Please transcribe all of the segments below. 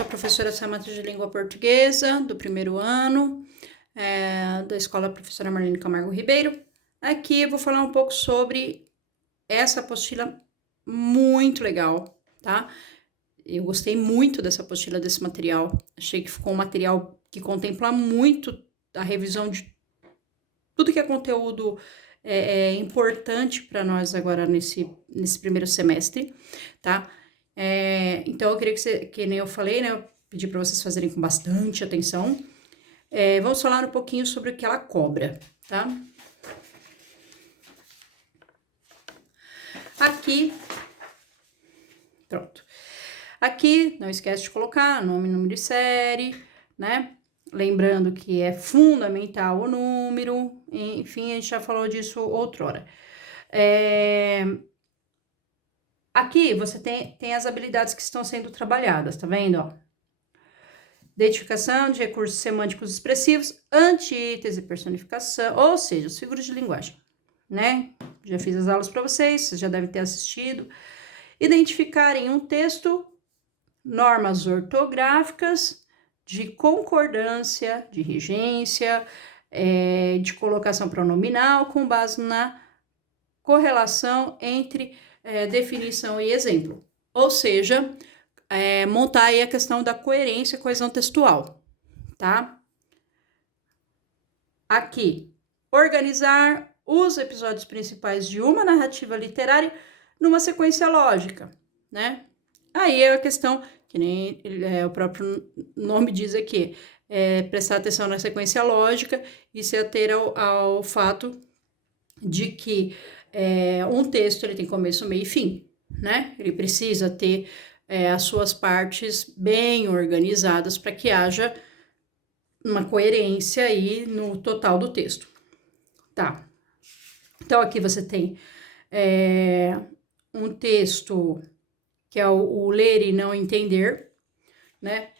sou a professora Samantha de Língua Portuguesa, do primeiro ano, da Escola Professora Marlene Camargo Ribeiro. Aqui eu vou falar um pouco sobre essa apostila muito legal, tá? Eu gostei muito dessa apostila, desse material. Achei que ficou um material que contempla muito a revisão de tudo que é conteúdo importante para nós agora nesse primeiro semestre, tá? Então, eu queria que nem eu falei, né? Eu pedi para vocês fazerem com bastante atenção. Vamos falar um pouquinho sobre o que ela cobra, tá? Aqui, pronto. Aqui, não esquece de colocar nome, número de série, né? Lembrando que é fundamental o número, enfim, a gente já falou disso outrora. Aqui você tem as habilidades que estão sendo trabalhadas, tá vendo, ó? Identificação de recursos semânticos expressivos, antítese, personificação, ou seja, as figuras de linguagem, né? Já fiz as aulas para vocês, vocês já devem ter assistido. Identificar em um texto normas ortográficas de concordância, de regência, de colocação pronominal com base na correlação entre definição e exemplo. Ou seja, montar aí a questão da coerência e coesão textual, tá? Aqui, organizar os episódios principais de uma narrativa literária numa sequência lógica, né? Aí é a questão, que nem o próprio nome diz aqui, prestar atenção na sequência lógica e se ater ao fato de que um texto ele tem começo, meio e fim, né? Ele precisa ter as suas partes bem organizadas para que haja uma coerência aí no total do texto, tá? Então, aqui você tem um texto que é o ler e não entender, né?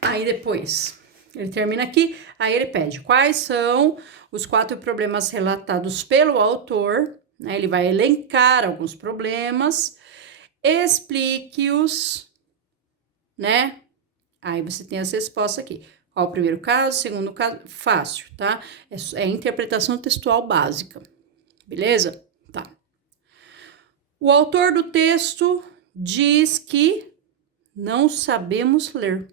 Aí depois, ele termina aqui, aí ele pede quais são os 4 problemas relatados pelo autor, né? Ele vai elencar alguns problemas, explique-os, né? Aí você tem as respostas aqui. Qual o primeiro caso, segundo caso, fácil, tá? É interpretação textual básica, beleza? Tá. O autor do texto diz que não sabemos ler.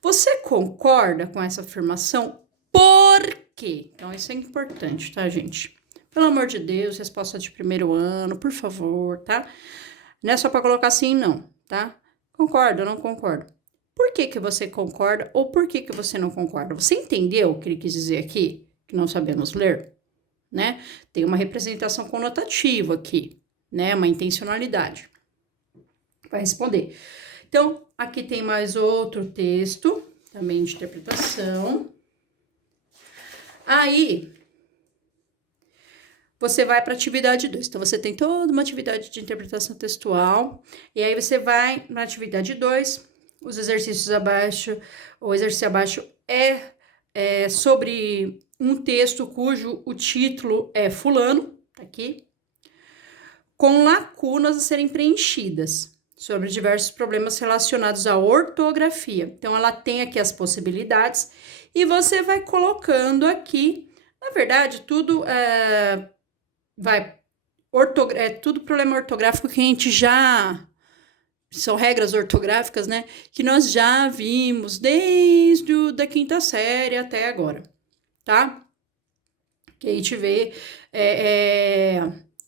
Você concorda com essa afirmação? Por quê? Então, isso é importante, tá, gente? Pelo amor de Deus, resposta de primeiro ano, por favor, tá? Não é só para colocar sim, não, tá? Concordo ou não concordo? Por que você concorda ou por que você não concorda? Você entendeu o que ele quis dizer aqui? Que não sabemos ler, né? Tem uma representação conotativa aqui, né? Uma intencionalidade. Vai responder. Então, aqui tem mais outro texto, também de interpretação. Aí, você vai para a atividade 2. Então, você tem toda uma atividade de interpretação textual. E aí, você vai na atividade 2. Os exercícios abaixo, o exercício abaixo é sobre um texto cujo o título é fulano, tá aqui, com lacunas a serem preenchidas, sobre diversos problemas relacionados à ortografia. Então, ela tem aqui as possibilidades e você vai colocando aqui, na verdade, tudo tudo problema ortográfico que a gente já... São regras ortográficas, né? Que nós já vimos desde da 5ª série até agora, tá? Que a gente vê,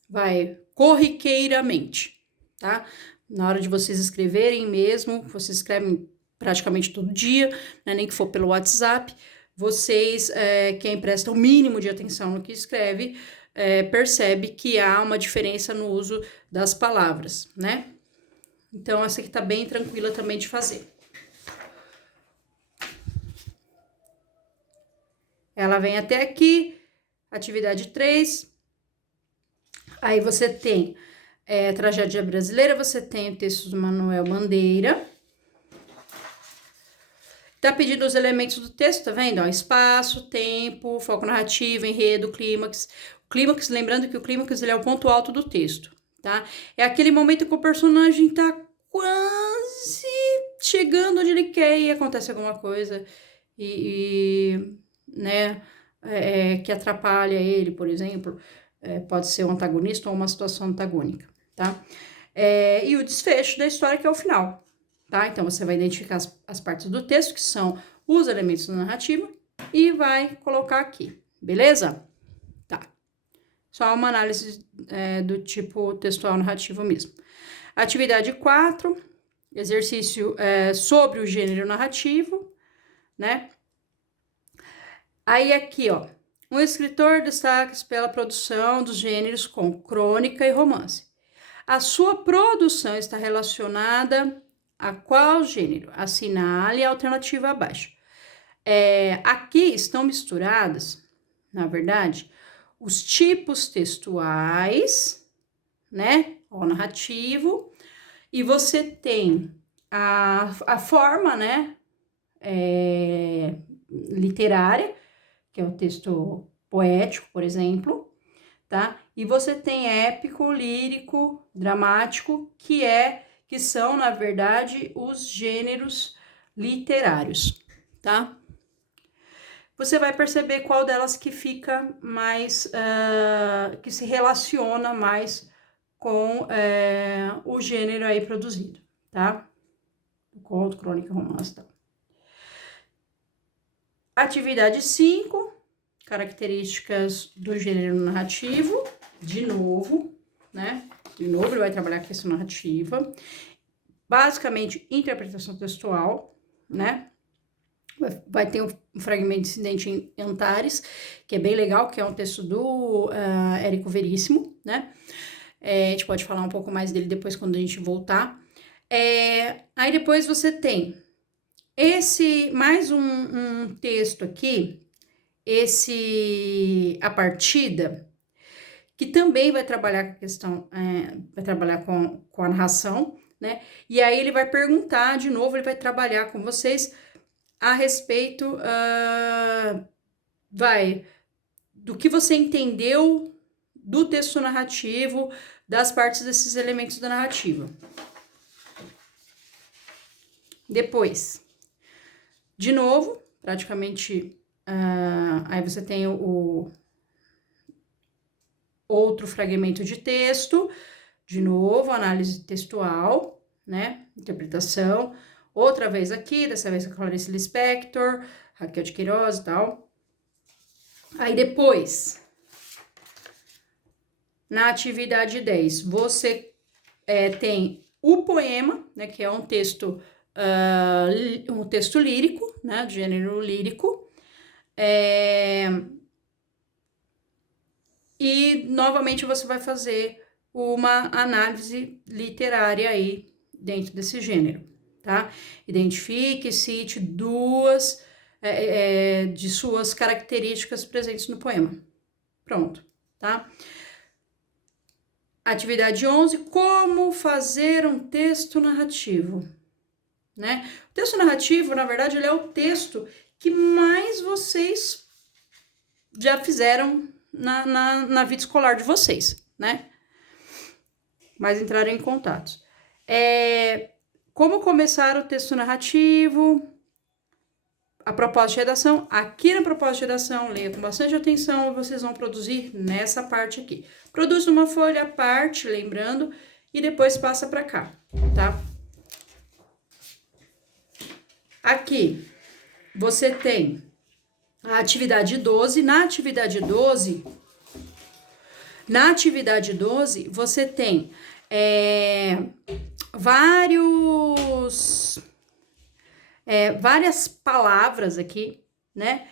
vai corriqueiramente, tá? Na hora de vocês escreverem mesmo, vocês escrevem praticamente todo dia, né? Nem que for pelo WhatsApp, vocês, quem presta o mínimo de atenção no que escreve, percebe que há uma diferença no uso das palavras, né? Então, essa aqui tá bem tranquila também de fazer. Ela vem até aqui, atividade 3. Aí você tem tragédia brasileira, você tem o texto do Manuel Bandeira. Tá pedindo os elementos do texto, tá vendo? Ó, espaço, tempo, foco narrativo, enredo, clímax. O clímax, lembrando que o clímax ele é o ponto alto do texto, tá? É aquele momento que o personagem tá quase chegando onde ele quer e acontece alguma coisa né, que atrapalha ele, por exemplo, pode ser um antagonista ou uma situação antagônica, tá? E o desfecho da história, que é o final, tá? Então, você vai identificar as partes do texto, que são os elementos da narrativa, e vai colocar aqui, beleza? Tá. Só uma análise do tipo textual narrativo mesmo. Atividade 4, exercício sobre o gênero narrativo, né? Aí aqui, ó, um escritor destaca-se pela produção dos gêneros com crônica e romance. A sua produção está relacionada a qual gênero? Assinale a alternativa abaixo. Aqui estão misturadas, na verdade, os tipos textuais, né? O narrativo, e você tem a forma, né? Literária, que é o texto poético, por exemplo, tá? E você tem épico, lírico, dramático, que são, na verdade, os gêneros literários, tá? Você vai perceber qual delas que fica mais, que se relaciona mais com o gênero aí produzido, tá? Conto, crônica, romance, tá? Atividade 5, características do gênero narrativo, de novo, né? De novo, ele vai trabalhar a questão narrativa. Basicamente, interpretação textual, né? Vai ter um fragmento incidente em Antares, que é bem legal, que é um texto do Érico Veríssimo, né? A gente pode falar um pouco mais dele depois, quando a gente voltar. Aí depois você tem mais um texto aqui, a partida, que também vai trabalhar com a questão, vai trabalhar com a narração, né? E aí ele vai perguntar de novo, ele vai trabalhar com vocês a respeito, do que você entendeu do texto narrativo, das partes desses elementos da narrativa. Depois, de novo, praticamente, aí você tem o outro fragmento de texto, de novo, análise textual, né, interpretação, outra vez aqui, dessa vez a Clarice Lispector, Raquel de Queiroz e tal. Aí depois, na atividade 10, você tem o poema, né, que é um texto lírico, né, de gênero lírico, e novamente você vai fazer uma análise literária aí dentro desse gênero, tá? Identifique e cite duas de suas características presentes no poema. Pronto, tá? Atividade 11, como fazer um texto narrativo, né? O texto narrativo, na verdade, ele é o texto que mais vocês já fizeram na vida escolar de vocês, né? Mais entraram em contato. Como começar o texto narrativo? A proposta de redação. Aqui na proposta de redação, leia com bastante atenção e vocês vão produzir nessa parte aqui. Produz uma folha à parte, lembrando, e depois passa para cá, tá? Aqui, você tem a atividade 12. Na atividade 12, você tem várias palavras aqui, né?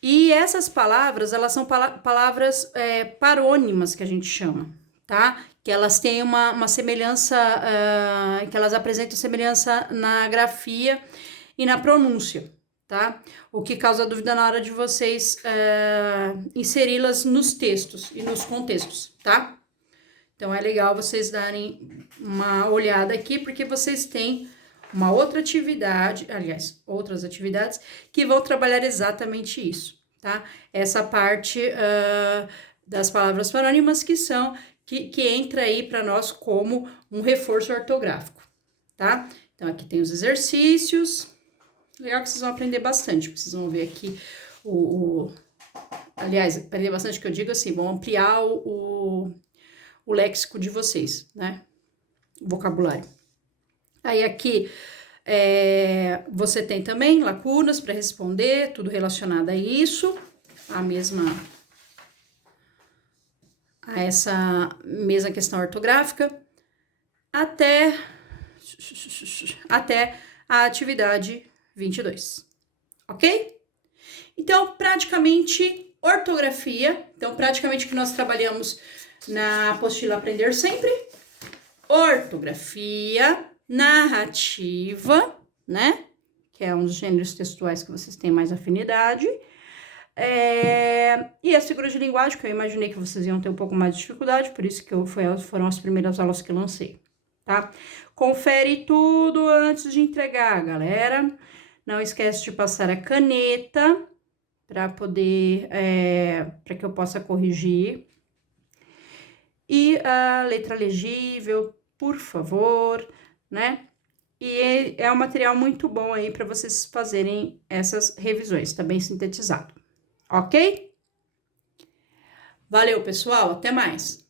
E essas palavras, elas são palavras parônimas, que a gente chama, tá? Que elas têm uma semelhança, que elas apresentam semelhança na grafia e na pronúncia, tá? O que causa dúvida na hora de vocês inseri-las nos textos e nos contextos, tá? Então, é legal vocês darem uma olhada aqui, porque vocês têm uma outra atividade, aliás, outras atividades, que vão trabalhar exatamente isso, tá? Essa parte das palavras parônimas que entra aí para nós como um reforço ortográfico, tá? Então, aqui tem os exercícios. Legal que vocês vão aprender bastante. Vocês vão ver aqui aliás, aprender bastante que eu digo assim, vão ampliar o léxico de vocês, né? O vocabulário. Aí aqui você tem também lacunas para responder, tudo relacionado a isso, a essa mesma questão ortográfica, até a atividade 22, ok? Então, praticamente, ortografia. Então, praticamente, o que nós trabalhamos na apostila Aprender Sempre. Ortografia, narrativa, né? Que é um dos gêneros textuais que vocês têm mais afinidade. E as figuras de linguagem, que eu imaginei que vocês iam ter um pouco mais de dificuldade, por isso que foram as primeiras aulas que eu lancei, tá? Confere tudo antes de entregar, galera. Não esquece de passar a caneta para poder, para que eu possa corrigir. E a letra legível, por favor, né? E é um material muito bom aí para vocês fazerem essas revisões, tá bem sintetizado, ok? Valeu, pessoal, até mais!